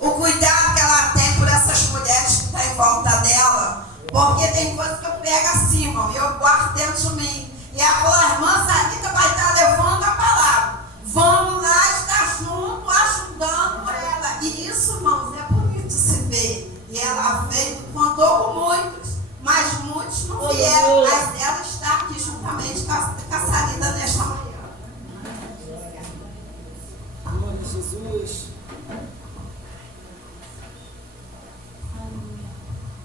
o cuidado que ela tem por essas mulheres que estão em volta dela. Porque tem coisa que eu pego assim, irmão, e eu guardo dentro de mim. E ela falou: a irmã Sarita vai estar levando a palavra. Vamos lá estar junto, ajudando ela. E isso, irmãos, é bonito de se ver. E ela veio, contou com muitos, mas muitos não vieram. Mas ela está aqui juntamente com a Sarita nesta manhã. Glória a Jesus.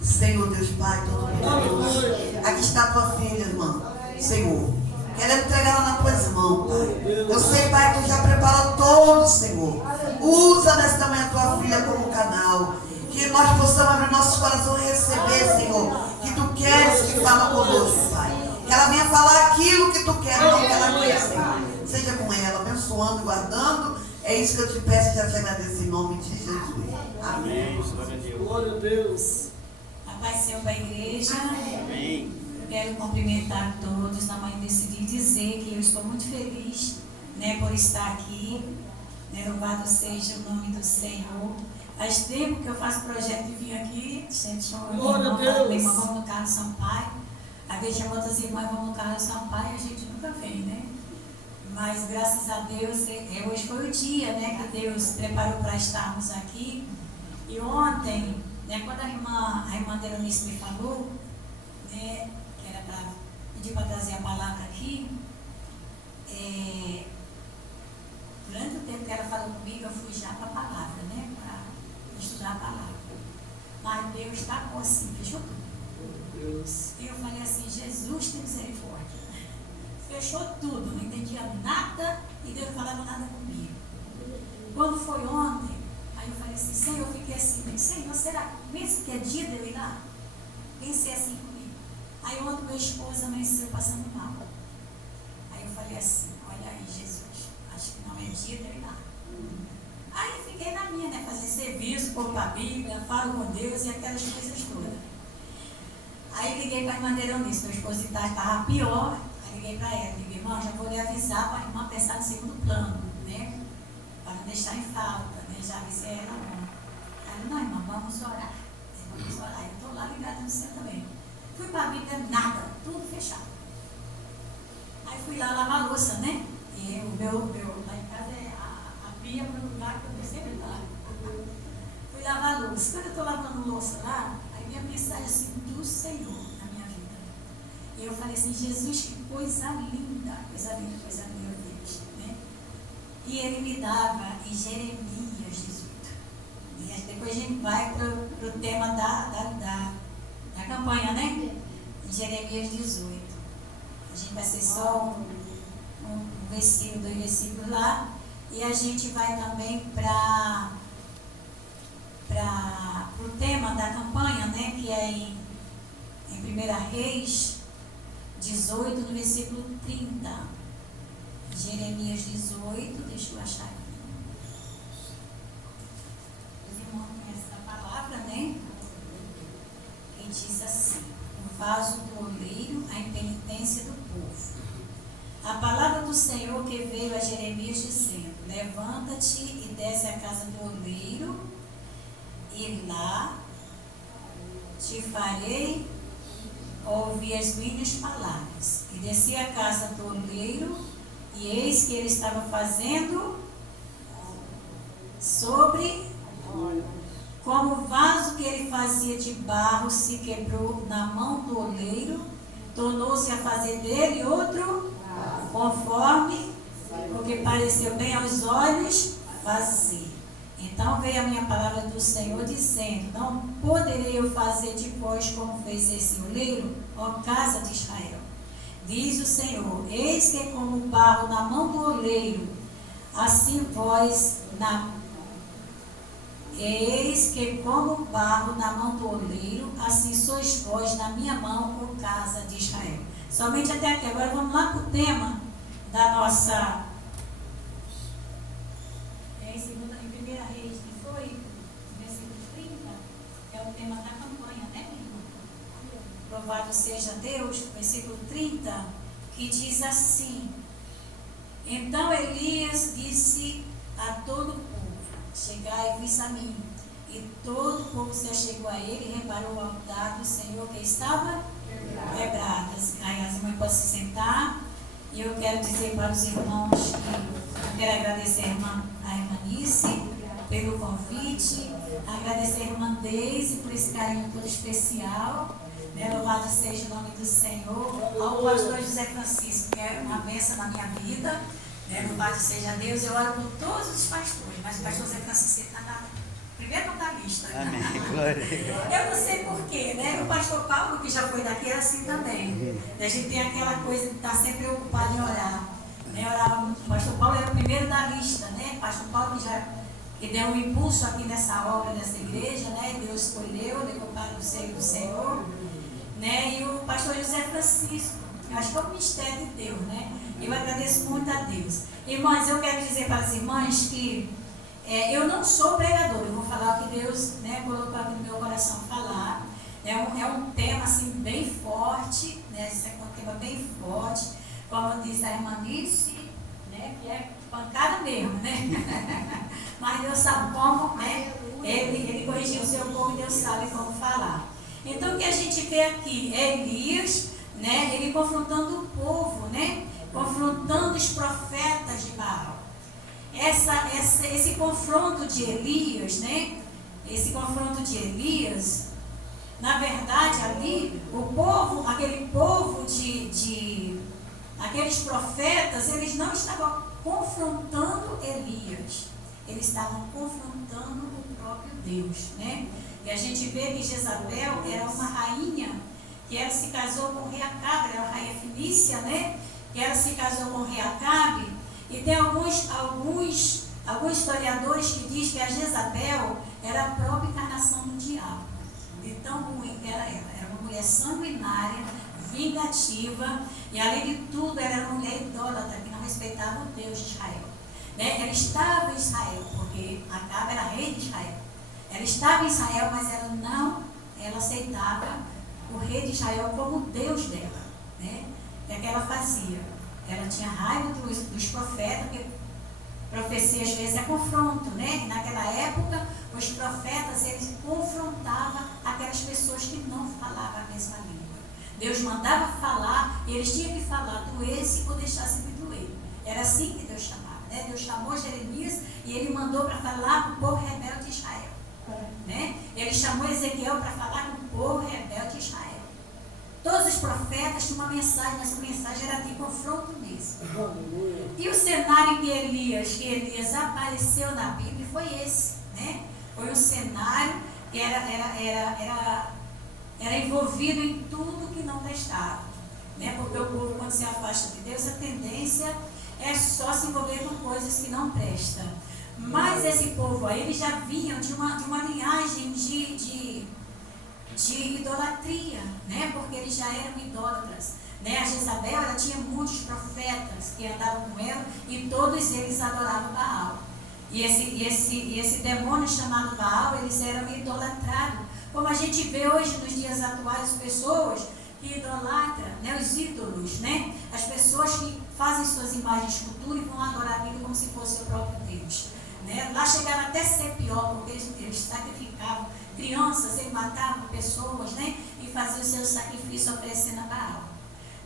Senhor Deus Pai, Todo-Poderoso, aqui está a tua filha, irmã, Senhor. Quero entregar ela nas tuas mãos, Pai. Eu sei, Pai, que tu já preparou todo, Senhor. Usa nesta manhã a tua filha como canal. Que nós possamos abrir nossos corações e receber, Senhor, que tu queres que fala conosco, Pai. Que ela venha falar aquilo que tu queres, não que ela quer, Senhor. Seja com ela, abençoando e guardando. É isso que eu te peço e já te agradeço em nome de Jesus. Amém. Glória a Deus. A paz seja para a igreja. Amém. Eu quero cumprimentar todos na manhã desse dia e dizer que eu estou muito feliz, né, por estar aqui. Né, louvado seja o nome do Senhor. Faz tempo que eu faço projeto de vir aqui. Sempre chamo Glória a Deus. minha irmã, vamos no Carlos Sampaio. Às vezes chama outras irmãs, vamos no Carlos Sampaio e a gente nunca vem, né? Mas graças a Deus, hoje foi o dia, né, que Deus preparou para estarmos aqui. E ontem, né, quando a irmã Deronice me falou, né, que era para pedir para trazer a palavra aqui, durante o tempo que ela falou comigo, eu fui já para a palavra, né, para estudar a palavra. Mas Deus tacou assim, fechou tudo. Deus. E eu falei assim: Jesus tem misericórdia. Fechou tudo, não entendia nada e Deus não falava nada comigo. Quando foi ontem, aí eu falei assim: Senhor, eu fiquei assim, Senhor, será mesmo que é dia de eu ir lá? Pensei assim comigo. Aí ontem meu esposo amanheceu passando mal. Aí eu falei assim: olha aí, Jesus, acho que não é dia de eu ir lá. Aí fiquei na minha, né, fazer serviço, pôr para a Bíblia, falo com Deus e aquelas coisas todas. Aí liguei para a irmã Deronice, meu esposo estava pior. Aí liguei para ela, liguei: irmã, já vou lhe avisar para a irmã pensar no segundo plano, né? Para não deixar em falta, né? Já avisei ela ontem. Aí, não, irmã, vamos orar. Vamos orar. Eu estou lá ligada no céu também. Fui para a Bíblia, nada, tudo fechado. Aí fui lá lavar a louça, né? E o meu lá em casa é a pia para o lugar que eu sempre lá. Fui lavar a louça. Quando eu estou lavando louça lá, aí veio a mensagem assim do Senhor na minha vida. E eu falei assim: Jesus, que coisa linda, coisa linda, Deus, né? E ele me dava em Jeremias 18. E depois a gente vai para o tema da campanha, né? Em Jeremias 18. A gente vai ser só um versículo, 2 versículos lá. E a gente vai também para o tema da campanha, né? Que é em 1 Reis 18, no versículo 30. Jeremias 18, deixa eu achar aqui. Os irmãos conhecem a palavra, né? E diz assim: o vaso do oleiro, a impenitência do povo. A palavra do Senhor que veio a Jeremias dizendo: levanta-te e desce à casa do oleiro, e lá te farei ouvir as minhas palavras. E desci à casa do oleiro, e eis que ele estava fazendo sobre, como o vaso que ele fazia de barro se quebrou na mão do oleiro, tornou-se a fazer dele outro, conforme o que pareceu bem aos olhos fazer. Então veio a minha palavra do Senhor dizendo: não poderei eu fazer de vós como fez esse oleiro, ó casa de Israel. Diz o Senhor: eis que como o barro na mão do oleiro, assim vós eis que como o barro na mão do oleiro, assim sois vós na minha mão, ó casa de Israel. Somente até aqui. Agora vamos lá para o tema da nossa... Em 1 Reis 18, versículo 30, é o tema da campanha, né, irmão? Louvado seja Deus, versículo 30, que diz assim: então Elias disse a todo o povo: chegai-vos a mim. E todo o povo se achegou a ele e reparou o altar do Senhor que estava quebrado. Aí as irmãs podem se sentar. E eu quero dizer para os irmãos que eu quero agradecer a irmã Nice pelo convite, agradecer a irmã Deise por esse carinho todo especial. Louvado seja o nome do Senhor. Ao pastor José Francisco, que é uma bênção na minha vida. Louvado seja Deus. Eu oro por todos os pastores, mas o pastor José Francisco está primeiro na lista. Amém. Glória. Eu não sei porquê, né? O pastor Paulo, que já foi daqui, era assim também. A gente tem aquela coisa de estar sempre ocupado em orar. O pastor Paulo era o primeiro da lista, né? O pastor Paulo que deu um impulso aqui nessa obra, nessa igreja, né? Deus escolheu, levou para o seio do Senhor. Né? E o pastor José Francisco, eu acho que é o mistério de Deus, né? Eu agradeço muito a Deus. Irmãs, eu quero dizer para as irmãs que eu não sou pregador, eu vou falar o que Deus, né, colocou aqui no meu coração falar. É um tema assim bem forte, né? Isso é um tema bem forte, como diz a irmã Nice, né? Que é pancada mesmo, né? Mas Deus sabe como, né? Ele corrigiu o seu povo e Deus sabe como falar. Então o que a gente vê aqui é Elias, né? Ele confrontando o povo, né? Confrontando os profetas de Baal. Esse confronto de Elias, né? Esse confronto de Elias, na verdade ali, aquele povo aqueles profetas, eles não estavam confrontando Elias, eles estavam confrontando o próprio Deus, né? E a gente vê que Jezabel era uma rainha, que ela se casou com o rei Acabe, era a rainha fenícia, né? Que ela se casou com o rei Acabe. E tem alguns historiadores que dizem que a Jezabel era a própria encarnação do diabo. De tão ruim que era ela. Era uma mulher sanguinária, vingativa, e além de tudo, ela era uma mulher idólatra, que não respeitava o Deus de Israel. Né? Ela estava em Israel, porque Acabe era rei de Israel. Ela estava em Israel, mas ela aceitava o rei de Israel como Deus dela. Né? O que é que ela fazia? Ela tinha raiva dos profetas, porque profecia às vezes é confronto, né? E naquela época, os profetas, eles confrontavam aquelas pessoas que não falavam a mesma língua. Deus mandava falar, e eles tinham que falar, doesse ou deixasse de doer. Era assim que Deus chamava, né? Deus chamou Jeremias e ele mandou para falar com o povo rebelde de Israel. Né? Ele chamou Ezequiel para falar com o povo rebelde de Israel. Todos os profetas tinham uma mensagem, mas a mensagem era de confronto mesmo. E o cenário que Elias apareceu na Bíblia foi esse, né? Foi um cenário que era envolvido em tudo que não prestava, né? Porque o povo, quando se afasta de Deus, a tendência é só se envolver com coisas que não prestam. Mas esse povo aí, eles já vinham de uma linhagem de idolatria, né? Porque eles já eram idólatras, né? A Jezabel, ela tinha muitos profetas que andavam com ela e todos eles adoravam Baal. E esse demônio chamado Baal, eles eram idolatrados. Como a gente vê hoje nos dias atuais, pessoas que idolatram, né? Os ídolos, né? As pessoas que fazem suas imagens de escultura e vão adorar aquilo como se fosse o próprio Deus. Né? Lá chegaram até a ser pior, porque eles sacrificavam crianças, eles matavam pessoas, né? E faziam o seu sacrifício oferecendo a Baal.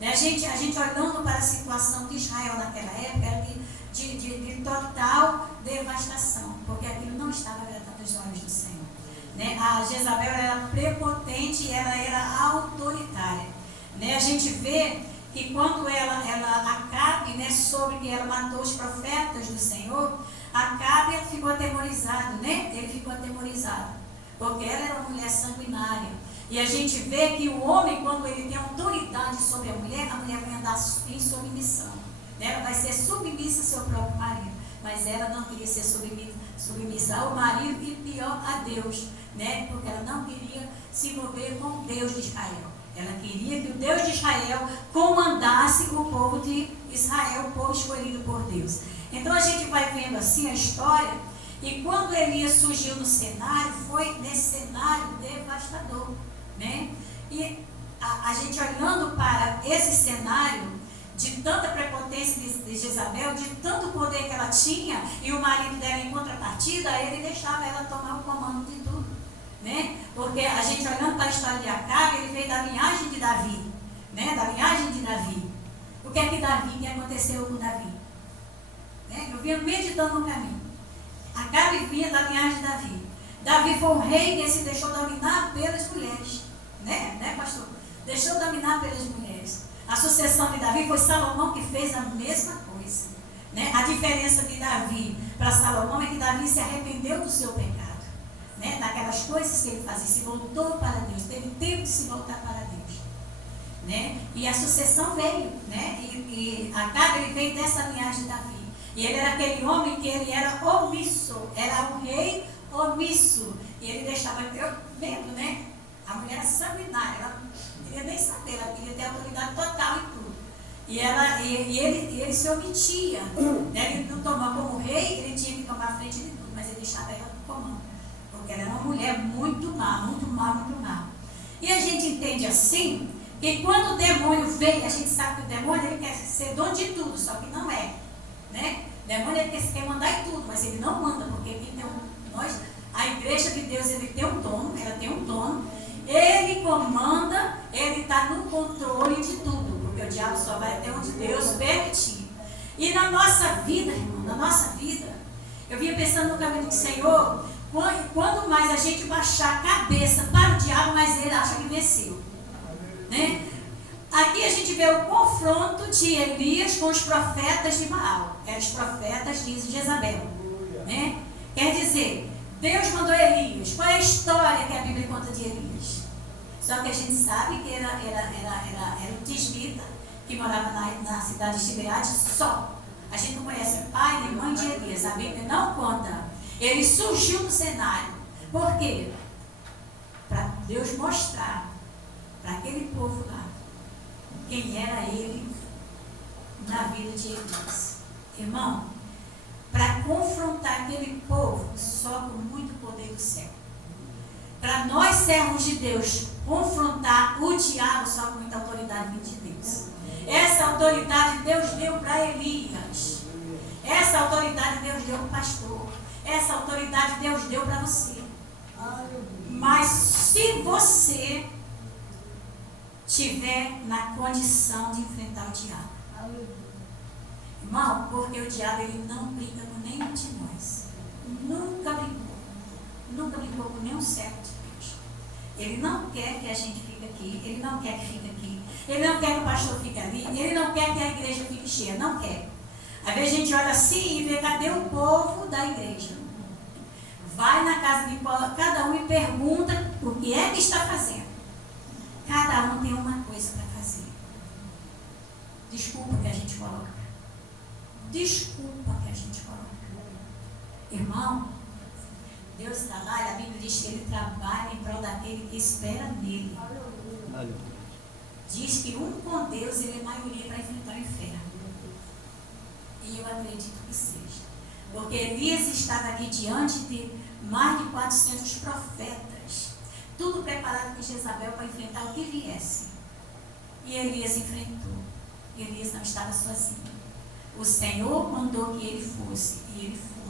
Né? A gente olhando para a situação de Israel naquela época, era de total devastação, porque aquilo não estava agradando os olhos do Senhor. Né? A Jezabel era prepotente e ela era autoritária. Né? A gente vê que quando Acabe, né, soube que ela matou os profetas do Senhor, Acabe ficou atemorizado, né? Ele ficou atemorizado, porque ela era uma mulher sanguinária. E a gente vê que o homem, quando ele tem autoridade sobre a mulher vai andar em submissão. Né? Ela vai ser submissa ao seu próprio marido. Mas ela não queria ser submissa ao marido e pior a Deus. Né? Porque ela não queria se envolver com o Deus de Israel. Ela queria que o Deus de Israel comandasse o povo de Israel, o povo escolhido por Deus. Então a gente vai vendo assim a história, e quando Elias surgiu no cenário, foi nesse cenário devastador, né? E a gente olhando para esse cenário, de tanta prepotência de Jezabel, de tanto poder que ela tinha, e o marido dela em contrapartida, ele deixava ela tomar o comando de tudo. porque a gente olhando para a história de Acabe, ele veio da linhagem de Davi, né? Da linhagem de Davi. O que é que aconteceu com Davi? Né? Eu vinha meditando no caminho. Acabe vinha da linhagem de Davi. Davi foi um rei que se deixou dominar pelas mulheres, né, pastor? Deixou dominar pelas mulheres. A sucessão de Davi foi Salomão que fez a mesma coisa, né? A diferença de Davi para Salomão é que Davi se arrependeu do seu pecado, né? Daquelas coisas que ele fazia, se voltou para Deus, teve tempo de se voltar para Deus, né? E a sucessão veio, né? E Acabe, ele veio dessa linhagem de Davi. E ele era aquele homem que ele era omisso, era um rei omisso. E ele deixava, eu vendo, né? A mulher era sanguinária, ela não queria nem saber, ela queria ter autoridade total em tudo. E ele se omitia, né? Ele não tomou como rei, ele tinha que tomar a frente de tudo, mas ele deixava ela no comando. Porque ela era uma mulher muito má, muito má, muito má. E a gente entende assim, que quando o demônio vem, a gente sabe que o demônio ele quer ser dono de tudo, só que não é, né? O demônio ele quer mandar em tudo, mas ele não manda, porque quem tem a igreja de Deus, ele tem um dono, ela tem um dono, ele comanda, ele está no controle de tudo, porque o diabo só vai até onde Deus permitir. E na nossa vida, irmão, na nossa vida, eu vinha pensando no caminho do Senhor, quando mais a gente baixar a cabeça para o diabo, mais ele acha que venceu, né? Aqui a gente vê o confronto de Elias com os profetas de Baal, eram os profetas de Jezabel, né? Quer dizer, Deus mandou Elias. Qual é a história que a Bíblia conta de Elias? Só que a gente sabe que era um tisbita que morava na cidade de Gibeade só. A gente não conhece o pai nem mãe de Elias. A Bíblia não conta. Ele surgiu no cenário. Por quê? Para Deus mostrar para aquele povo lá quem era ele na vida de Elias. Irmão, para confrontar aquele povo só com muito poder do céu. Para nós, servos de Deus, confrontar o diabo só com muita autoridade de Deus. Essa autoridade Deus deu para Elias. Essa autoridade Deus deu para o pastor. Essa autoridade Deus deu para você. Mas se você tiver na condição de enfrentar o diabo, irmão, porque o diabo ele não brinca com nenhum de nós. Nunca brincou. Nunca brincou com nenhum servo de Deus. Ele não quer que a gente fique aqui. Ele não quer que fique aqui. Ele não quer que o pastor fique ali. Ele não quer que a igreja fique cheia. Não quer. Às vezes a gente olha assim e vê, cadê o povo da igreja? Vai na casa de cada um e pergunta o que é que está fazendo. Cada um tem uma coisa para fazer. Desculpa que a gente coloca. Desculpa que a gente coloca. Irmão, Deus trabalha, a Bíblia diz que Ele trabalha em prol daquele que espera nele. Diz que um com Deus, ele é maioria para enfrentar o inferno. E eu acredito que seja. Porque Elias estava aqui diante de mais de 400 profetas. Tudo preparado por Jezabel para enfrentar o que viesse. E Elias enfrentou. Elias não estava sozinho. O Senhor mandou que ele fosse, e ele foi.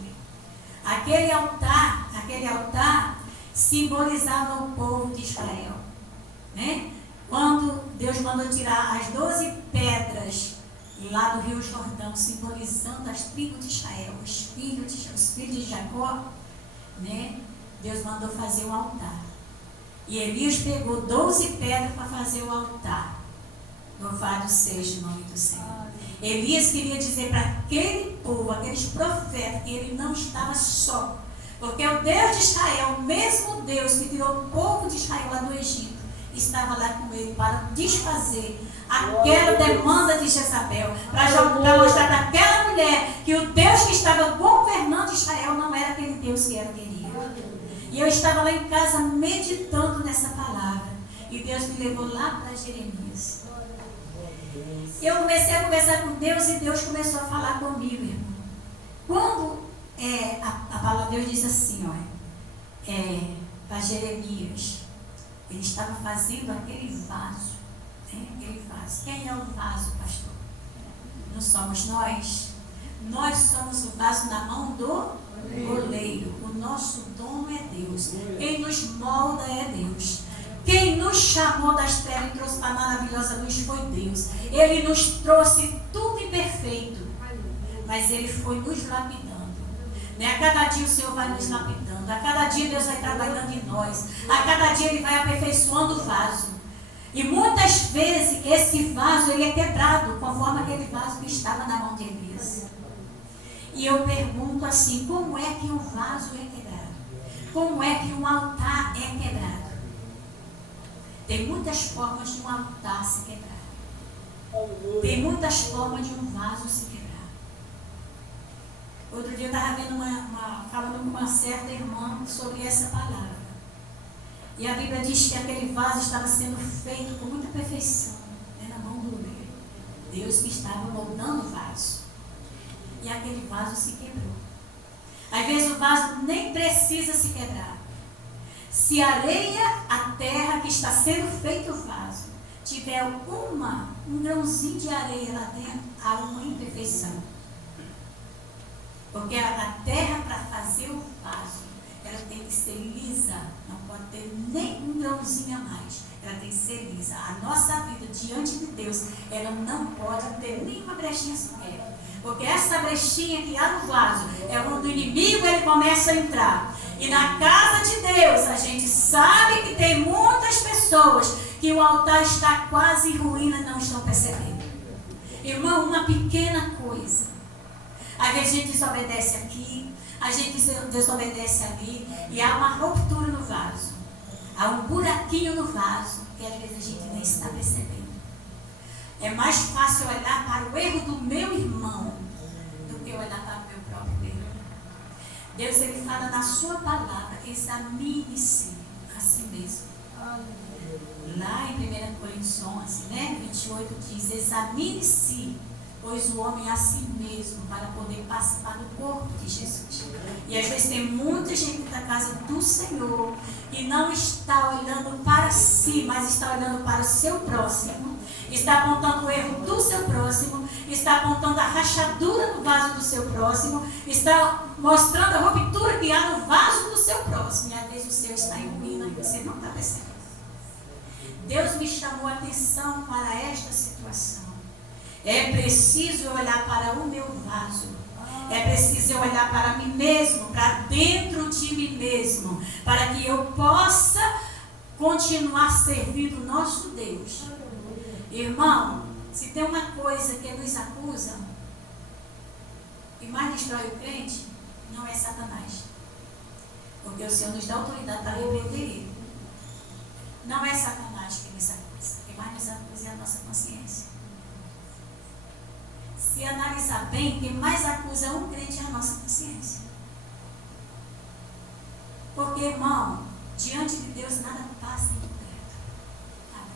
Aquele altar simbolizava o povo de Israel, né? Quando Deus mandou tirar as 12 pedras lá do Rio Jordão, simbolizando as tribos de Israel, os filhos de Jacó, né? Deus mandou fazer um altar. E Elias pegou 12 pedras para fazer o altar. Louvado seja o nome do Senhor. Elias queria dizer para aquele povo, aqueles profetas, que ele não estava só. Porque o Deus de Israel, o mesmo Deus que tirou o povo de Israel lá do Egito, estava lá com ele para desfazer aquela demanda de Jezabel, para mostrar para aquela mulher que o Deus que estava governando Israel não era aquele Deus que ela queria. E eu estava lá em casa meditando nessa palavra. E Deus me levou lá para Jeremias. Eu comecei a conversar com Deus e Deus começou a falar comigo, irmão. Quando a palavra de Deus diz assim, para Jeremias, ele estava fazendo aquele vaso, né? Aquele vaso. Quem é o vaso, pastor? Não somos nós? Nós somos o vaso na mão do oleiro. O nosso dono é Deus. Quem nos molda é Deus. Quem nos chamou das trevas e trouxe para a maravilhosa luz foi Deus. Ele nos trouxe tudo imperfeito, mas Ele foi nos lapidando. A cada dia o Senhor vai nos lapidando. A cada dia Deus vai trabalhando em nós. A cada dia Ele vai aperfeiçoando o vaso. E muitas vezes esse vaso ele é quebrado, conforme aquele vaso que estava na mão de Elias. E eu pergunto assim, como é que um vaso é quebrado? Como é que um altar é quebrado? Tem muitas formas de um altar se quebrar. Tem muitas formas de um vaso se quebrar. Outro dia eu estava vendo falando com uma certa irmã sobre essa palavra. E a Bíblia diz que aquele vaso estava sendo feito com muita perfeição, na mão do Deus que estava moldando o vaso. E aquele vaso se quebrou. Às vezes o vaso nem precisa se quebrar. Se a areia, a terra que está sendo feito o vaso, tiver um grãozinho de areia lá dentro, há uma imperfeição. Porque a terra para fazer o vaso, ela tem que ser lisa, não pode ter nem um grãozinho a mais, ela tem que ser lisa. A nossa vida diante de Deus, ela não pode ter nenhuma brechinha sequer. Porque essa brechinha que há no vaso é onde o inimigo ele começa a entrar. E na casa de Deus, a gente sabe que tem muitas pessoas que o altar está quase em ruína e não estão percebendo. Irmão, uma pequena coisa. Às vezes a gente desobedece aqui, a gente desobedece ali, e há uma ruptura no vaso. Há um buraquinho no vaso, que às vezes a gente nem está percebendo. É mais fácil olhar para o erro do meu irmão do que olhar para o meu próprio erro. Deus, Ele fala na sua palavra, examine-se a si mesmo. Lá em 1 Coríntios 11, 28 diz, examine-se, pois o homem a si mesmo, para poder participar do corpo de Jesus. E às vezes tem muita gente da casa do Senhor que não está olhando para si, mas está olhando para o seu próximo, está apontando o erro do seu próximo, está apontando a rachadura no vaso do seu próximo, está mostrando a ruptura que há no vaso do seu próximo, e às vezes o seu está em ruína e você não está percebendo. Deus me chamou a atenção para esta situação. É preciso eu olhar para o meu vaso. É preciso eu olhar para mim mesmo, para dentro de mim mesmo, para que eu possa continuar servindo o nosso Deus. Irmão, se tem uma coisa que nos acusa e mais destrói o crente, não é Satanás. Porque o Senhor nos dá autoridade para repreender ele. Não é Satanás que nos acusa. O que mais nos acusa é a nossa consciência. Se analisar bem, quem mais acusa um crente é a nossa consciência. Porque, irmão, diante de Deus nada passa em completo. Nada.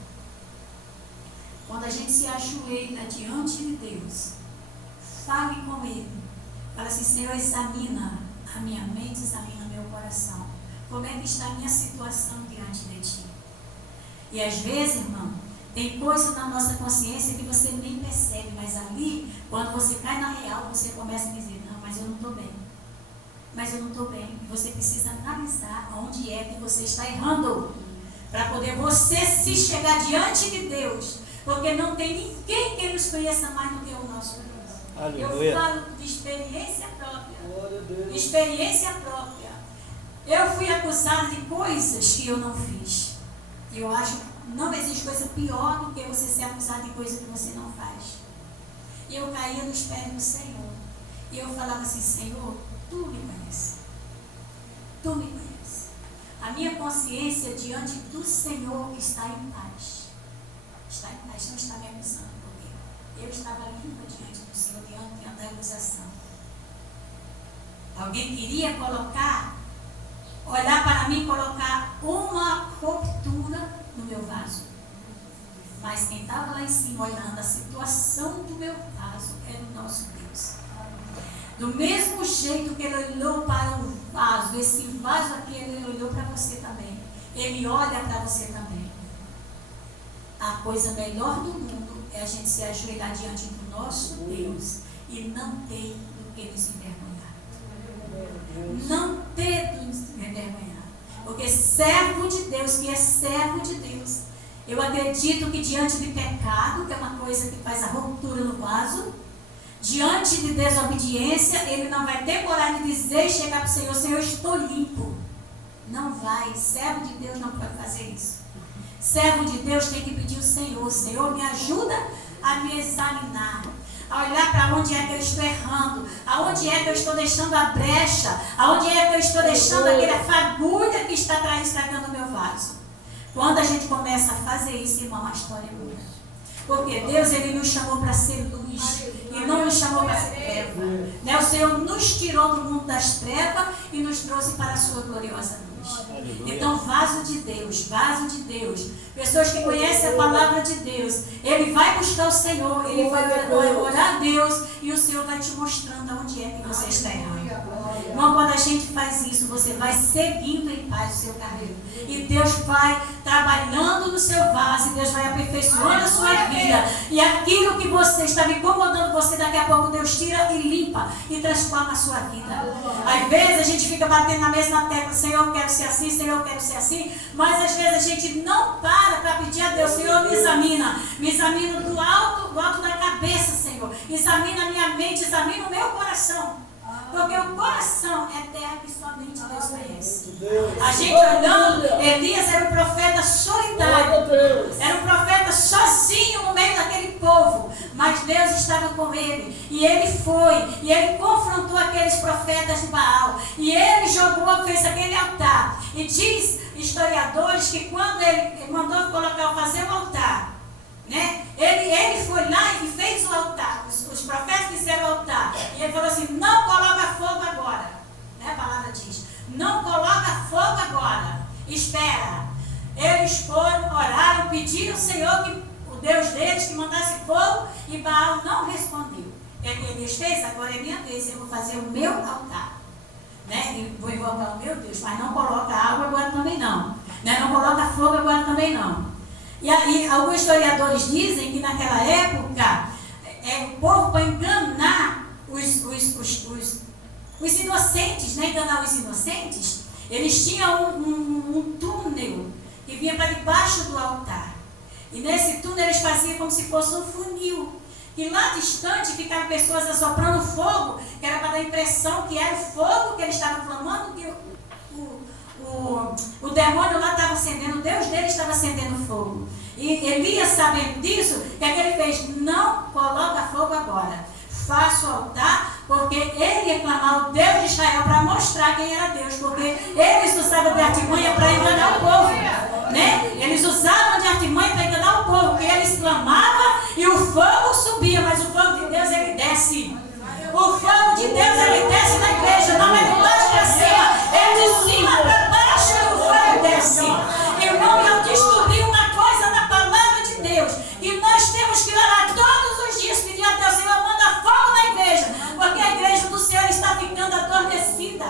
Quando a gente se ajoelha diante de Deus, fale com Ele. Fala assim, Senhor, examina a minha mente, examina meu coração. Como é que está a minha situação diante de Ti? E às vezes, irmão, tem coisas na nossa consciência que você nem percebe, mas ali, quando você cai na real, você começa a dizer, não, mas eu não estou bem. Mas eu não estou bem. E você precisa analisar onde é que você está errando, para poder você se chegar diante de Deus. Porque não tem ninguém que nos conheça mais do que o nosso Deus. Aleluia. Eu falo de experiência própria. De experiência própria. Eu fui acusada de coisas que eu não fiz. E eu acho que não existe coisa pior do que você ser acusado de coisa que você não faz. E eu caía nos pés do Senhor. E eu falava assim, Senhor, Tu me conheces. Tu me conheces. A minha consciência diante do Senhor está em paz. Está em paz, não está me acusando. Porque eu estava limpa diante do Senhor, diante da acusação. Alguém queria olhar para mim e colocar uma ruptura no meu vaso. Mas quem estava lá em cima olhando a situação do meu vaso era o nosso Deus. Do mesmo jeito que Ele olhou para o vaso, esse vaso aqui, Ele olhou para você também. Ele olha para você também. A coisa melhor do mundo é a gente se ajoelhar diante do nosso Deus e não ter do que nos envergonhar. Não ter do que nos envergonhar. Porque servo de Deus, que é servo de Deus, eu acredito que diante de pecado, que é uma coisa que faz a ruptura no vaso, diante de desobediência, ele não vai ter coragem de dizer e chegar para o Senhor: Senhor, eu estou limpo. Não vai. Servo de Deus não pode fazer isso. Servo de Deus tem que pedir ao Senhor: Senhor, me ajuda a me examinar, a olhar para onde é que eu estou errando, aonde é que eu estou deixando a brecha, aonde é que eu estou deixando aquela fagulha que está estragando o meu vaso. Quando a gente começa a fazer isso, irmão, a história muda. Porque Deus, Ele nos chamou para ser luz e não nos chamou para ser treva. Né? O Senhor nos tirou do mundo das trevas e nos trouxe para a sua gloriosa luz. Então, vaso de Deus, pessoas que conhecem a palavra de Deus, ele vai buscar o Senhor, ele vai orar a Deus e o Senhor vai te mostrando onde é que você está errando. Irmão, quando a gente faz isso, você vai seguindo em paz o seu caminho. E Deus vai trabalhando no seu vaso, e Deus vai aperfeiçoando a sua vida. E aquilo que você está incomodando você, daqui a pouco Deus tira e limpa e transforma a sua vida. Às vezes a gente fica batendo na mesma tecla: Senhor, eu quero ser assim, Senhor, eu quero ser assim. Mas às vezes a gente não para pedir a Deus: Senhor, me examina do alto da cabeça, Senhor. Examina a minha mente, examina o meu coração. Porque o coração é terra que somente Deus conhece. A gente olhando, Elias era um profeta solitário. Era um profeta sozinho no meio daquele povo. Mas Deus estava com ele. E ele foi. E ele confrontou aqueles profetas de Baal. E ele fez aquele altar. E diz historiadores que quando ele mandou fazer o altar, né? Ele foi lá e fez o altar. Os profetas fizeram o altar. E ele falou assim: não coloca fogo agora. Né? A palavra diz: não coloca fogo agora. Espera. Eles foram, oraram, pediram ao Senhor, que o Deus deles, que mandasse fogo. E Baal não respondeu. E Elias fez: agora é minha vez, eu vou fazer o meu altar. Né? E vou invocar o meu Deus. Mas não coloca água agora também não. Né? Não coloca fogo agora também não. E aí, alguns historiadores dizem que naquela época, o povo, para enganar os inocentes, né? Enganar os inocentes, eles tinham um túnel que vinha para debaixo do altar. E nesse túnel eles faziam como se fosse um funil. E lá distante ficavam pessoas assoprando fogo, que era para dar a impressão que era o fogo que eles estavam clamando, que o demônio lá estava acendendo, o Deus dele estava acendendo fogo. E Elias, sabendo disso, o que é que ele fez? Não coloca fogo agora. Faça o altar, porque ele ia clamar o Deus de Israel para mostrar quem era Deus. Porque eles usavam de artimanha para enganar o povo. Né? Eles usavam de artimanha para enganar o povo. Porque eles clamavam e o fogo subia, mas o fogo de Deus, ele desce. O fogo de Deus, ele desce na igreja. Não é de baixo para cima, é de cima para baixo que o fogo desce. Irmão, eu descobri uma coisa na palavra de Deus. E nós temos que orar todos os dias, pedir a Deus: Senhor, manda fogo na igreja. Porque a igreja do Senhor está ficando adormecida.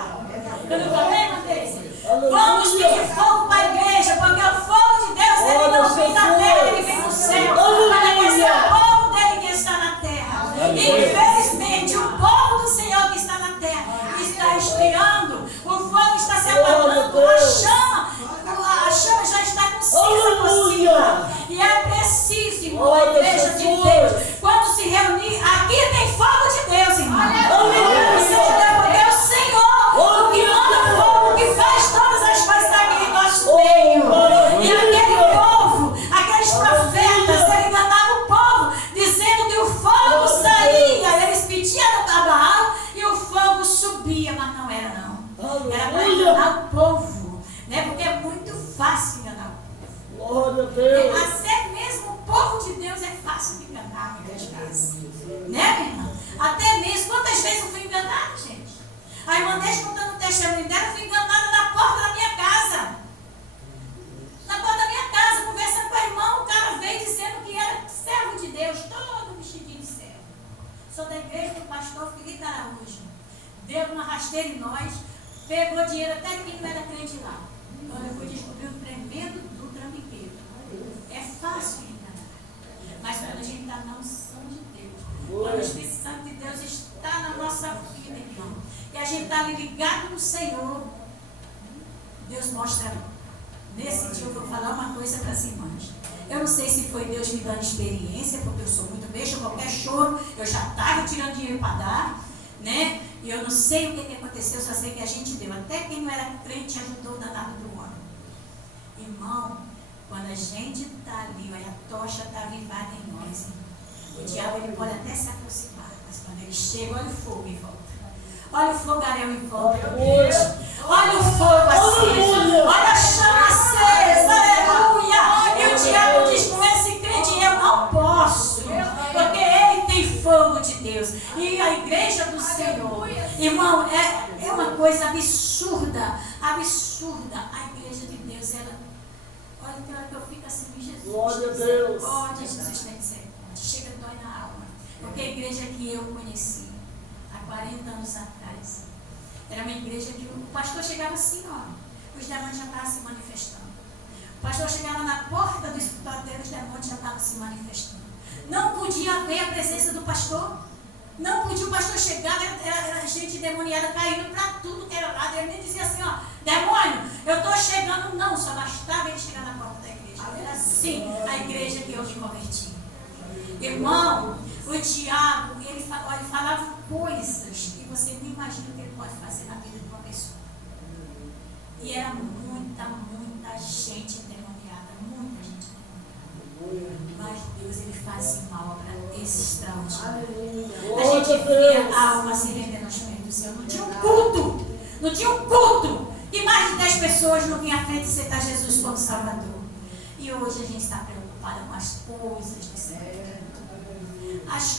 Eu não estou vendo, Deise? Vamos pedir fogo para a igreja, porque o fogo de Deus, ele não vem da terra, ele vem do céu. Para aquecer o povo dele que está na terra. E infelizmente o povo do Senhor que está na terra está esfriando. O fogo está se apagando, a chama já está com cinza por cima. E é preciso, irmão, a igreja de Deus, quando se reunir, aqui tem fogo de Deus, irmão. Porque é o Senhor o que manda fogo, que faz todas as coisas aqui em nosso meio. E aquele povo, aqueles profetas, eles enganavam o povo, dizendo que o fogo saía. Eles pediam a Baal e o fogo subia, mas não era não. Era para enganar o povo, né? Porque é muito fácil enganar o povo. Até mesmo o povo de Deus é fácil Nesse dia eu vou falar uma coisa para as irmãs. Eu não sei se foi Deus me dando experiência, porque eu sou muito besta, qualquer choro, eu já estava tirando dinheiro para dar, né? E eu não sei o que aconteceu, só sei que a gente deu. Até quem não era crente ajudou o danado do homem. Irmão, quando a gente está ali, olha, a tocha está avivada em nós. O diabo ele pode até se aproximar, mas quando ele chega, olha o fogo em volta. Olha o fogaréu em volta. Olha o fogo aceso. Olha a chama acesa. Aleluia. E o diabo diz com esse crente, eu não posso. Porque ele tem fogo de Deus. E a igreja do Senhor, irmão, é uma coisa absurda. Absurda. A igreja de Deus, ela... Olha, tem hora que eu fico assim, Jesus. Glória a Deus. Glória a Jesus, tem misericórdia. Chega, dói na alma. Porque a igreja que eu conheci há 40 anos atrás era uma igreja que o pastor chegava assim, ó, os demônios já estavam se manifestando. O pastor chegava na porta do escritório dele, os demônios já estavam se manifestando. Não podia ver a presença do pastor. Não podia, o pastor chegar, era gente demoniada caindo para tudo que era lado. Ele nem dizia assim, ó, demônio, eu estou chegando. Não, só bastava ele chegar na porta da igreja. Era assim a igreja que eu me converti. Irmão, o diabo, ele falava coisas que você nem imagina o que ele pode fazer na vida de uma pessoa. E era muita gente endemoniada, muita gente endemoniada. Mas Deus, ele fazia uma obra extraordinária. A gente via a alma se rendendo aos pés do Senhor. Não tinha um culto. Não tinha um culto. E mais de 10 pessoas não vinham à frente de aceitar Jesus como Salvador. E hoje a gente está preocupada com as coisas desse mundo. As